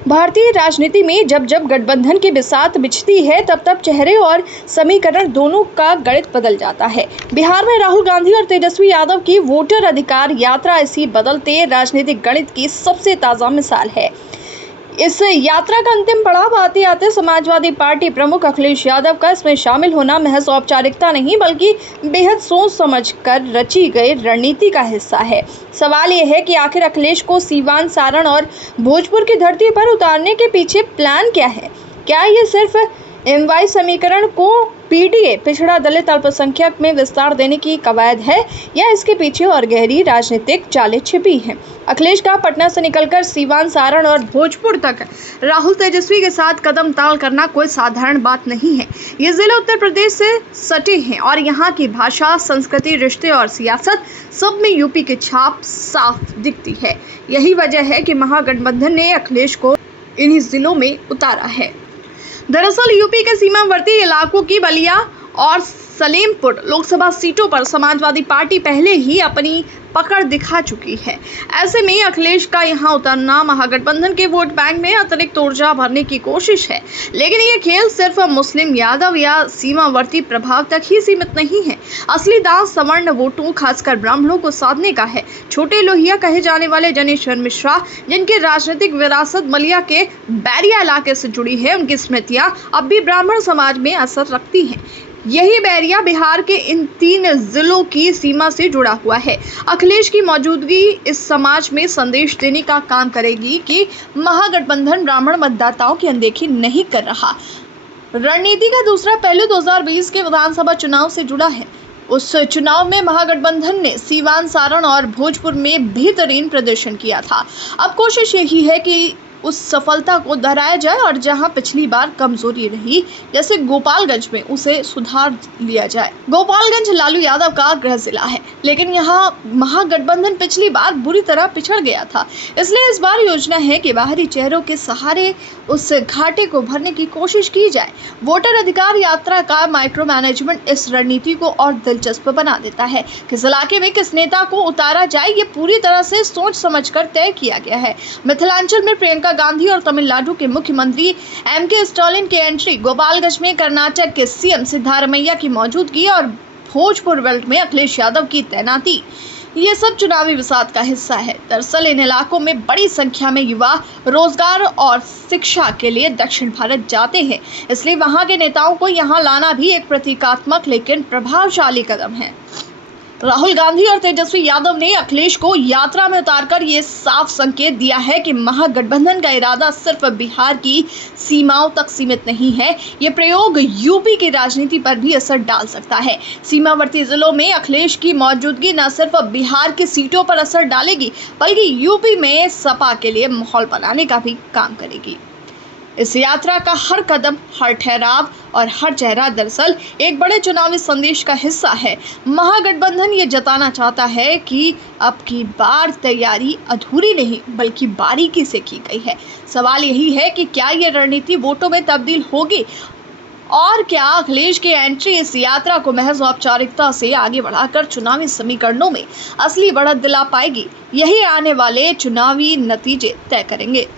भारतीय राजनीति में जब जब गठबंधन की बिसात बिछती है तब तब चेहरे और समीकरण दोनों का गणित बदल जाता है। बिहार में राहुल गांधी और तेजस्वी यादव की वोटर अधिकार यात्रा इसी बदलते राजनीतिक गणित की सबसे ताज़ा मिसाल है। इस यात्रा का अंतिम पड़ाव आते आते समाजवादी पार्टी प्रमुख अखिलेश यादव का इसमें शामिल होना महज औपचारिकता नहीं बल्कि बेहद सोच समझकर रची गई रणनीति का हिस्सा है। सवाल यह है कि आखिर अखिलेश को सीवान, सारण और भोजपुर की धरती पर उतारने के पीछे प्लान क्या है? क्या ये सिर्फ MY समीकरण को PDA पिछड़ा दलित अल्पसंख्यक में विस्तार देने की कवायद है या इसके पीछे और गहरी राजनीतिक चालें छिपी हैं? अखिलेश का पटना से निकलकर सीवान, सारण और भोजपुर तक राहुल तेजस्वी के साथ कदम ताल करना कोई साधारण बात नहीं है। ये जिले उत्तर प्रदेश से सटे हैं और यहाँ की भाषा, संस्कृति, रिश्ते और सियासत सब में यूपी की छाप साफ दिखती है। यही वजह है कि महागठबंधन ने अखिलेश को इन्हीं जिलों में उतारा है। दरअसल यूपी के सीमावर्ती इलाकों की बलिया और सलेमपुर लोकसभा सीटों पर समाजवादी पार्टी पहले ही अपनी पकड़ दिखा चुकी है। ऐसे में अखिलेश का यहां उतरना महागठबंधन के वोट बैंक में अतिरिक्त ऊर्जा भरने की कोशिश है। लेकिन ये खेल सिर्फ मुस्लिम, यादव या सीमावर्ती प्रभाव तक ही सीमित नहीं है। असली दांव सवर्ण वोटों, खासकर ब्राह्मणों को साधने का है। छोटे लोहिया कहे जाने वाले जनेश्वर मिश्रा, जिनकी राजनीतिक विरासत बलिया के बैरिया इलाके से जुड़ी है, उनकी स्मृतियां अब भी ब्राह्मण समाज में असर रखती हैं। यही बैरिया बिहार के इन 3 जिलों की सीमा से जुड़ा हुआ है। अखिलेश की मौजूदगी इस समाज में संदेश देने का काम करेगी कि महागठबंधन ब्राह्मण मतदाताओं की अनदेखी नहीं कर रहा। रणनीति का दूसरा पहलू 2020 के विधानसभा चुनाव से जुड़ा है। उस चुनाव में महागठबंधन ने सीवान, सारण और भोजपुर में बेहतरीन प्रदर्शन किया था। अब कोशिश यही है कि उस सफलता को दोहराया जाए और जहां पिछली बार कमजोरी रही, जैसे गोपालगंज में, उसे सुधार लिया जाए। गोपालगंज लालू यादव का गृह जिला है, लेकिन यहां महागठबंधन पिछली बार बुरी तरह पिछड़ गया था। इसलिए इस बार योजना है कि बाहरी चेहरों के सहारे उस घाटे को भरने की कोशिश की जाए। वोटर अधिकार यात्रा का माइक्रो मैनेजमेंट इस रणनीति को और दिलचस्प बना देता है। किस इलाके में किस नेता को उतारा जाए, ये पूरी तरह से सोच समझकर तय किया गया है। मिथिलांचल में प्रियंका गांधी और तमिलनाडु के मुख्यमंत्री MK स्टालिन की एंट्री, गोपालगंज में कर्नाटक के CM सिद्धारमैया की मौजूदगी और भोजपुर बेल्ट में अखिलेश यादव की तैनाती, ये सब चुनावी विसात का हिस्सा है। दरअसल इन इलाकों में बड़ी संख्या में युवा रोजगार और शिक्षा के लिए दक्षिण भारत जाते हैं, इसलिए वहां के नेताओं को यहां लाना भी एक प्रतीकात्मक लेकिन प्रभावशाली कदम है। राहुल गांधी और तेजस्वी यादव ने अखिलेश को यात्रा में उतारकर ये साफ संकेत दिया है कि महागठबंधन का इरादा सिर्फ बिहार की सीमाओं तक सीमित नहीं है। ये प्रयोग यूपी की राजनीति पर भी असर डाल सकता है। सीमावर्ती जिलों में अखिलेश की मौजूदगी न सिर्फ बिहार की सीटों पर असर डालेगी बल्कि यूपी में सपा के लिए माहौल बनाने का भी काम करेगी। इस यात्रा का हर कदम, हर ठहराव और हर चेहरा दरअसल एक बड़े चुनावी संदेश का हिस्सा है। महागठबंधन ये जताना चाहता है कि अब की बार तैयारी अधूरी नहीं बल्कि बारीकी से की गई है। सवाल यही है कि क्या ये रणनीति वोटों में तब्दील होगी और क्या अखिलेश की एंट्री इस यात्रा को महज औपचारिकता से आगे बढ़ाकर चुनावी समीकरणों में असली बढ़त दिला पाएगी? यही आने वाले चुनावी नतीजे तय करेंगे।